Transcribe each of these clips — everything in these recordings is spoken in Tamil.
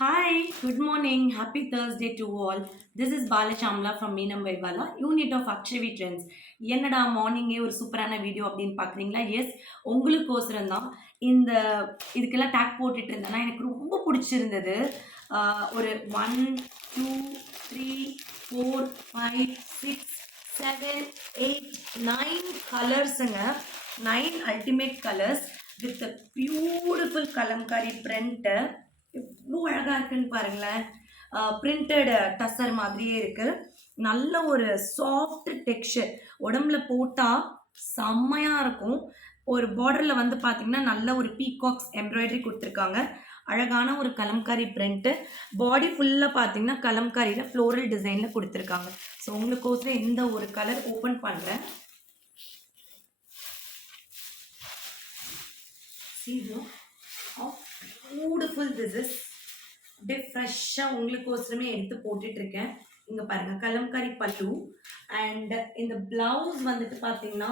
Hi, good morning. Happy Thursday to all. This is Bala Shamla from Meenam Vaibala, unit of Akshavi Trends. என்னடா மார்னிங்கே ஒரு சூப்பரான வீடியோ அப்படின்னு பார்க்குறீங்களா? எஸ், உங்களுக்கோசரம் தான் இந்த இதுக்கெல்லாம் டேக் போட்டுட்டு இருந்தேன்னா எனக்கு ரொம்ப பிடிச்சிருந்தது. ஒரு 1, 2, 3, 4, 5, 6, 7, 8, 9 கலர்ஸுங்க. 9 ultimate colours with beautiful Kalamkari print. எவ்வளோ அழகாக இருக்குன்னு பாருங்களேன். பிரிண்டட் டசர் மாதிரியே இருக்குது. நல்ல ஒரு சாஃப்ட் டெக்ஸ்சர், உடம்புல போட்டால் செம்மையாக இருக்கும். ஒரு பார்டரில் வந்து பார்த்தீங்கன்னா நல்ல ஒரு பீகாக்ஸ் எம்ப்ராய்டரி கொடுத்துருக்காங்க. அழகான ஒரு கலம்காரி பிரிண்ட்டு. பாடி ஃபுல்லாக பார்த்தீங்கன்னா கலம்காரியில் ஃப்ளோரல் டிசைனில் கொடுத்துருக்காங்க. ஸோ உங்களுக்கோசரம் இந்த ஒரு கலர் ஓப்பன் பண்ணுறேன். Beautiful this is. அப்படியே ஃப்ரெஷ்ஷாக உங்களுக்கோசரமே எடுத்து போட்டுட்ருக்கேன். இங்கே பாருங்கள், கலம்காரி பல்லு. அண்ட் இந்த பிளவுஸ் வந்துட்டு பார்த்தீங்கன்னா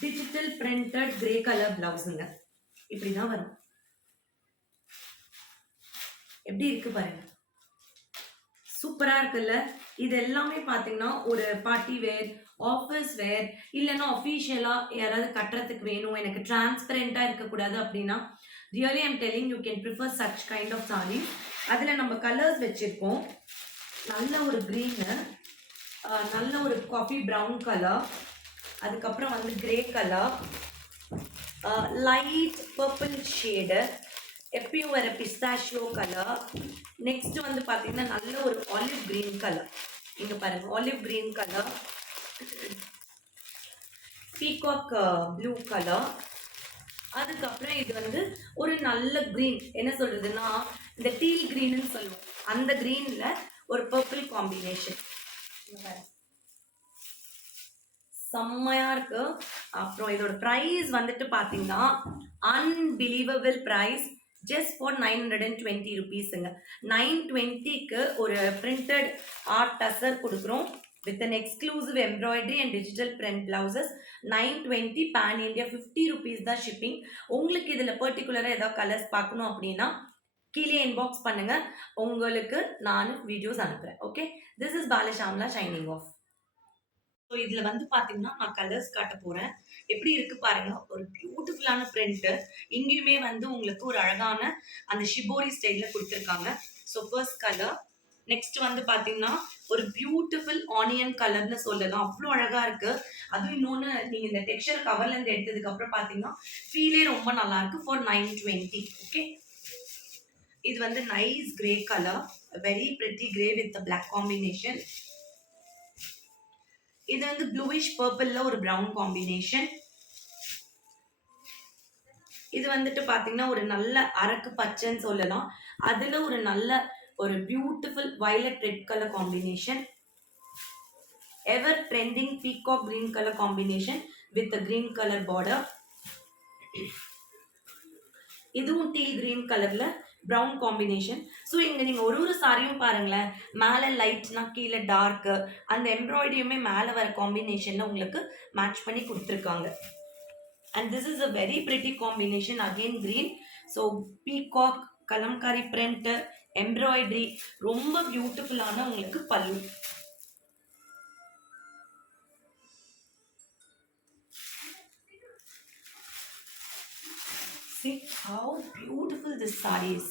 டிஜிட்டல் பிரிண்டட் கிரே கலர் பிளவுஸுங்க. இப்படி தான் வரும். எப்படி இருக்கு பாருங்க, சூப்பராக இருக்குல்ல. இது எல்லாமே பார்த்தீங்கன்னா ஒரு பார்ட்டி வேர், ஆஃபீஸ் வேர், இல்லைன்னா அஃபீஷியலாக யாராவது கட்டுறதுக்கு வேணும், எனக்கு டிரான்ஸ்பரண்ட்டாக இருக்கக்கூடாது அப்படின்னா really I'm telling you can prefer such kind of sari. அதில் நம்ம கலர்ஸ் வச்சுருக்கோம். நல்ல ஒரு க்ரீனு, நல்ல ஒரு காஃபி ப்ரௌன் கலர், அதுக்கப்புறம் வந்து grey colour, light purple shade, எப்பயும் வர பிஸ்தாஷியோ கலர். நெக்ஸ்ட் வந்து பார்த்தீங்கன்னா நல்ல ஒரு ஆலிவ் கிரீன் கலர். இங்கே பாருங்கள், olive green colour, peacock blue colour. அதுக்கப்புறம் இது வந்து ஒரு நல்ல க்ரீன், என்ன சொல்கிறதுன்னா இந்த டீல் க்ரீன்னு சொல்லுவோம், அந்த க்ரீனில் ஒரு பர்பிள் காம்பினேஷன். செம்மையாக இருக்கு. அப்புறம் இதோட ப்ரைஸ் வந்துட்டு பார்த்தீங்கன்னா அன்பிலீவபிள் ப்ரைஸ், ஜஸ்ட் ஃபார் 920 ருபீஸுங்க. 920க்கு ஒரு பிரிண்டட் ஆர்ட் டசர் கொடுக்குறோம் with an exclusive embroidery and digital print blouses. 920 pan India, 50 rupees தான் ஷிப்பிங். உங்களுக்கு இதில் பர்டிகுலராக ஏதாவது கலர்ஸ் பார்க்கணும் அப்படின்னா கீழே இன்பாக்ஸ் பண்ணுங்க, உங்களுக்கு நான் வீடியோஸ் அனுப்புகிறேன். ஓகே, திஸ் இஸ் பால ஷாம்லா ஷைனிங் ஆஃப். ஸோ இதில் வந்து பார்த்தீங்கன்னா நான் கலர்ஸ் காட்ட போகிறேன். எப்படி இருக்குது பாருங்கள், ஒரு பியூட்டிஃபுல்லான பிரிண்ட்டு. இங்கேயுமே வந்து உங்களுக்கு ஒரு அழகான அந்த ஷிபோரி ஸ்டைலில் கொடுத்துருக்காங்க. So first colour. நெக்ஸ்ட் வந்து பார்த்தீங்கன்னா ஒரு பியூட்டிஃபுல் ஆனியன் கலர்னு சொல்லலாம், அவ்வளோ அழகாக இருக்குது. அதுவும் இன்னொன்று, நீங்கள் இந்த டெக்ஸ்சர் கவர்லேருந்து எடுத்ததுக்கப்புறம் பார்த்தீங்கன்னா ஃபீலே ரொம்ப நல்லாயிருக்கு. ஃபார் 920. ஓகே, இது வந்து nice grey colour, very pretty grey with black combination. இது வந்து ப்ளூயிஷ் பர்பிளில் ஒரு ப்ரௌன் காம்பினேஷன். இது வந்துட்டு பார்த்தீங்கன்னா ஒரு நல்ல அரக்கு பச்சைன்னு சொல்லலாம், அதில் ஒரு நல்ல ஒரு beautiful violet red colour combination. Ever trending peacock green colour combination with green colour border. இதுவும் டீல் கிரீன் கலர்ல ப்ரௌன் காம்பினேஷன். ஸோ இங்கே நீங்கள் ஒரு சாரியும் பாருங்களேன், மேலே லைட்னா கீழே டார்க்கு, அந்த எம்ப்ராய்டரியுமே மேலே வர காம்பினேஷனில் உங்களுக்கு மேட்ச் பண்ணி கொடுத்துருக்காங்க. And this is a very pretty combination, again green. So peacock, Kalamkari print, embroidery, ரொம்ப பியூட்டிஃபுல்லான உங்களுக்கு பல்லு. See how beautiful this saree is.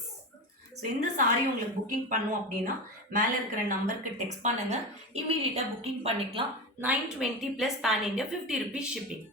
So இந்த சாரீ உங்களுக்கு புக்கிங் பண்ணுவோம் அப்படின்னா மேலே இருக்கிற நம்பருக்கு டெக்ஸ்ட் பண்ணுங்கள், இமீடியட்டாக புக்கிங் பண்ணிக்கலாம். 920 + pan India, 50 rupees ஷிப்பிங்.